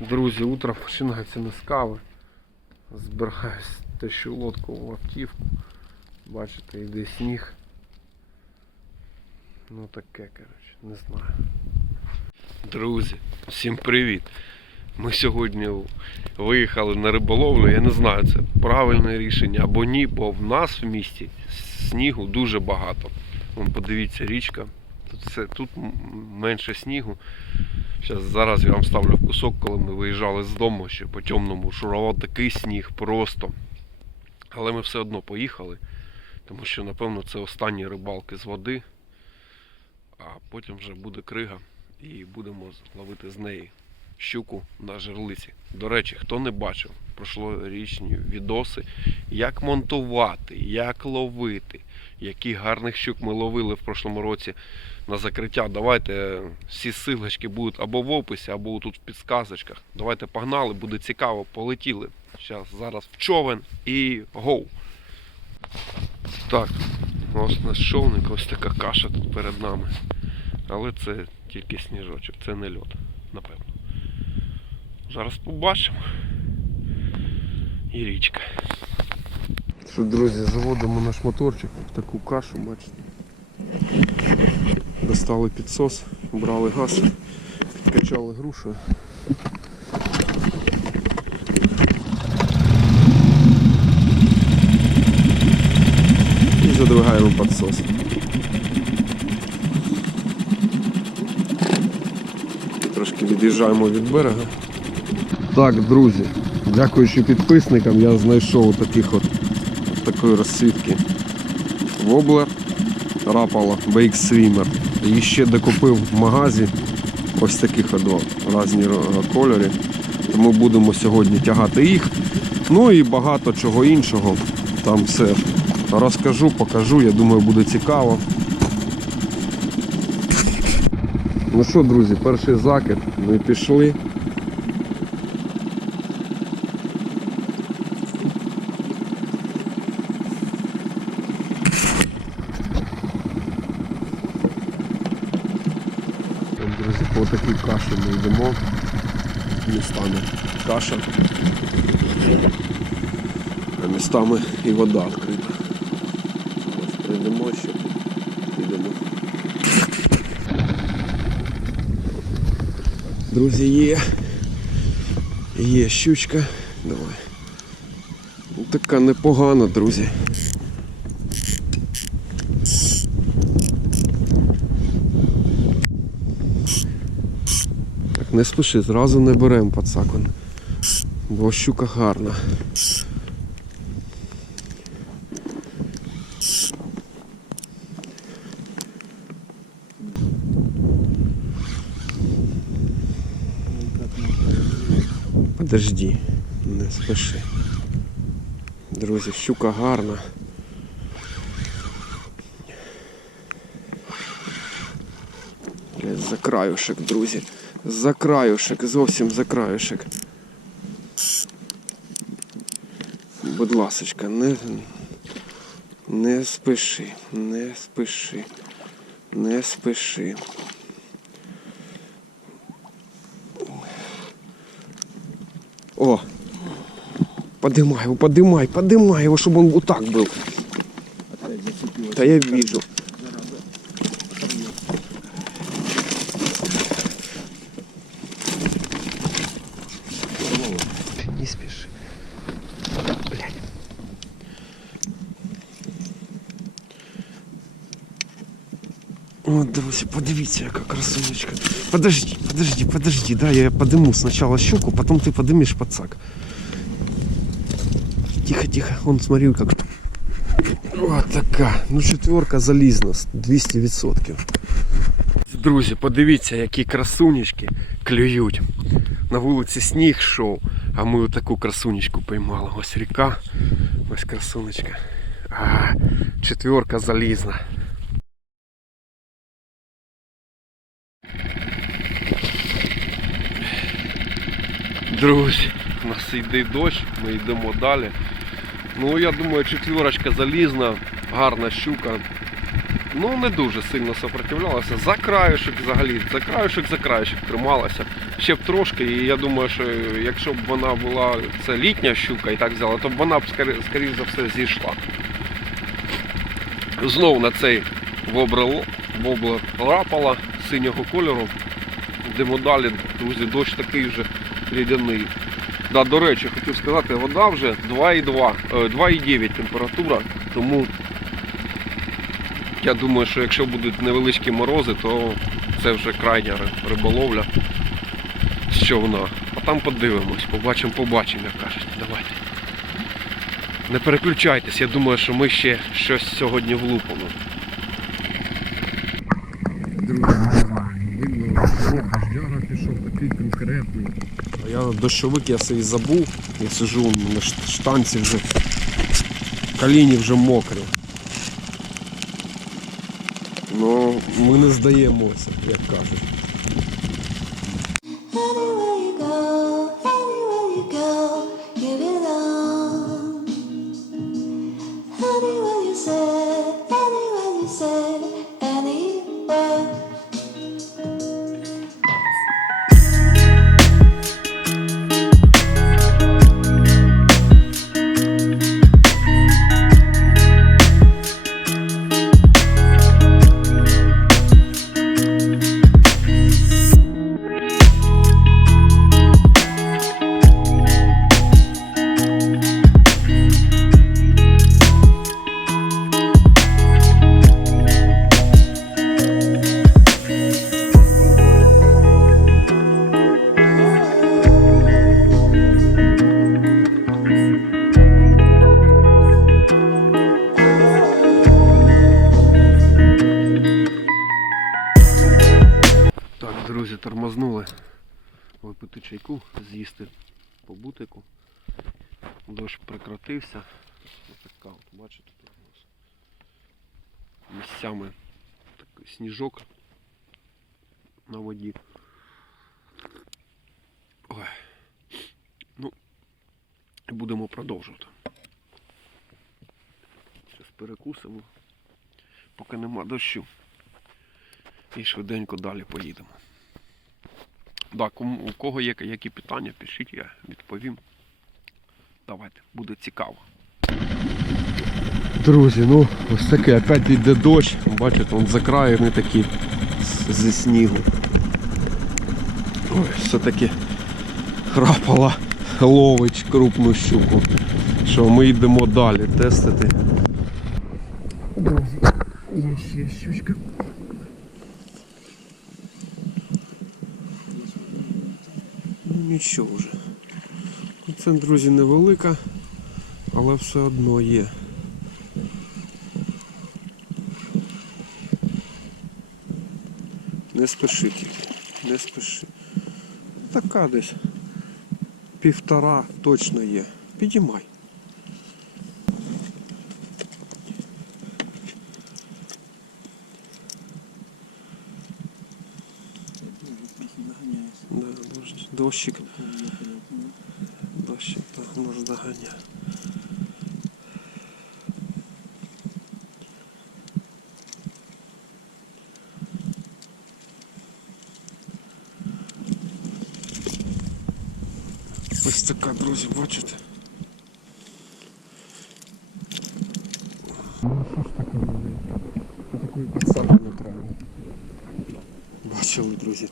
Друзі, утро починається не з кави. Збираюсь тещу лодку в автівку. Бачите, йде сніг. Ну таке, коротше, не знаю. Друзі, всім привіт! Ми сьогодні виїхали на риболовлю. Я не знаю, це правильне рішення або ні, бо в нас в місті снігу дуже багато. Вон подивіться, річка. Тут, все, тут менше снігу. Щас, зараз я вам ставлю кусок, коли ми виїжджали з дому, ще по темному шурував такий сніг просто. Але ми все одно поїхали, тому що, напевно, це останні рибалки з води, а потім вже буде крига і будемо ловити з неї щуку на жерлиці. До речі, хто не бачив прошлорічні відоси, як монтувати, як ловити, які гарних щук ми ловили в прошлому році на закриття. Давайте е, всі силочки будуть або в описі, або тут в підсказочках. Давайте погнали, буде цікаво, полетіли. Зараз, зараз в човен і гоу. Так, ось наш човник, ось така каша тут перед нами. Але це тільки сніжочок, це не льод, напевно. Зараз побачимо. І річка. Що, друзі, заводимо наш моторчик в таку кашу, бачите. Достали підсос, брали газ, підкачали грушею. І задвигаємо підсос. Трошки від'їжджаємо від берега. Так, друзі, дякуючи підписникам, я знайшов таких от такої розсвітки воблер рапала Swimmer. І ще докупив в магазі ось таких два різні кольори. Тому будемо сьогодні тягати їх. Ну і багато чого іншого. Там все розкажу, покажу. Я думаю, буде цікаво. Ну що, друзі, перший закид. Ми пішли. От, друзі, по такій каші ми йдемо. Містами каша. А містами і вода відкрита. Ось прийдемо ще. Підемо. Друзі, є. Є щучка. Давай. Така непогана, друзі. Не спіши, зразу не беремо пацакон. Бо щука гарна. Подожди, не спіши. Друзі, щука гарна. За краюшек, друзі За краюшек, зовсім за краюшек. Будь ласочка, не, не спіши, не спіши, не спіши. О! Подымай его, подымай, подымай его, чтобы он вот так был. Да я вижу. друзі, подивіться, яка красунечка. Подожди, подожди, подожди, да, я подыму сначала щуку, потом ты подымешь подсак. Тихо, тихо, он смотри как. Вот така. Ну четверка залізна, 200%. Друзі, подивіться, які красунечки клюють. На вулиці сніг йшов, а ми таку красунечку поймали. Ось ріка, ось красунечка. А, четверка залізна. Друзі, у нас йде дощ, ми йдемо далі. Ну, я думаю, четверочка залізна, гарна щука. Ну, не дуже сильно сопротивлялася. За краюшек взагалі, за краюшек, за краюшек трималася. ще б трошки, і я думаю, що якщо б вона була це літня щука і так взяла, то б вона б скорі- скоріш за все зійшла. Знов на цей воблер рапала синього кольору. Йдемо далі, друзі, дощ такий вже рідяний. Да, до речі, хотів сказати, вода вже 2,2, е, 2,9 температура, тому я думаю, що якщо будуть невеличкі морози, то це вже крайня риболовля з човна. А там подивимось, побачимо, побачимо, як кажуть. Давайте. Не переключайтесь, я думаю, що ми ще щось сьогодні влупимо. Дождяра пішов такий конкретний. А я дощовик я собі забув. Я сижу на ш- штанці вже. Коліні вже мокрі. Ну, ми не здаємося, як кажуть. Anywhere you say, anywhere you say, випити чайку, з'їсти по бутику. Дощ прекратився. Ось така от, бачите, тут у нас місцями такий сніжок на воді. Ой. Ну, будемо продовжувати. Зараз перекусимо, поки нема дощу. І швиденько далі поїдемо. Да, кому, у кого є які питання, пишіть, я відповім. Давайте, буде цікаво. Друзі, ну ось таке, опять йде дощ. Бачите, он за краю не такі зі снігу. Ой, все-таки храпала ловить крупну щуку. Що ми йдемо далі тестити. Друзі, є ще щучка. Ну нічого вже. Ну, Це, друзі, невелика, але все одно є. Не спеши тільки, не спеши. Така десь півтора точно є. Підіймай. Да, дощ, дощик. Дощик, так, нас доганяє. Ось така, друзі, бачите? Ну що ж таке буде? Такої Саме не треба. Бачили, друзі.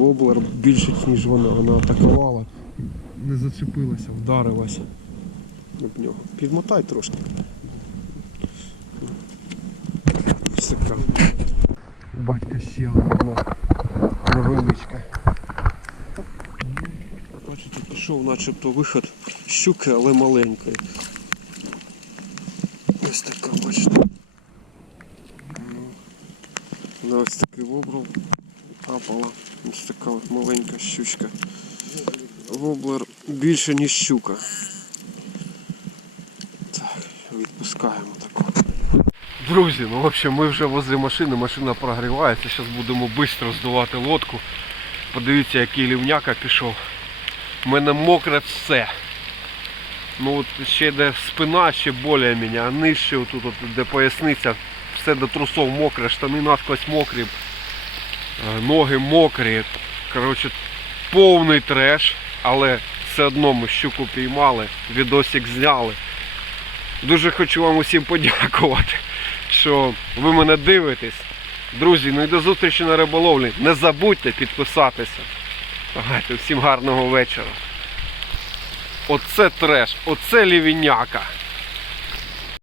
Воблер більше, ніж вона. Вона атакувала, не зачепилася. вдарилася об нього. Підмотай трошки. Ось. Батька ще одна. Невеличка. Бачите, пішов начебто виход щуки, але маленької. Ось така, бачите. Ну, На ось такий вобрав капала. Ось така от маленька щучка. Воблер більше, ніж щука. Так, відпускаємо таку. Друзі, ну в общем, ми вже возле машини, машина прогрівається. Зараз будемо швидко здувати лодку. Подивіться, який лівняка пішов. У мене мокре все. Ну от ще йде спина, ще более мене, а нижче отут, от, де поясниця, все до трусов мокре, штани насквозь мокрі, ноги мокрі. Коротше, повний треш, але все одно ми щуку піймали, відосик зняли. Дуже хочу вам усім подякувати, що ви мене дивитесь. Друзі, ну і до зустрічі на риболовлі. Не забудьте підписатися. Давайте, всім гарного вечора. Оце треш, оце лівіняка.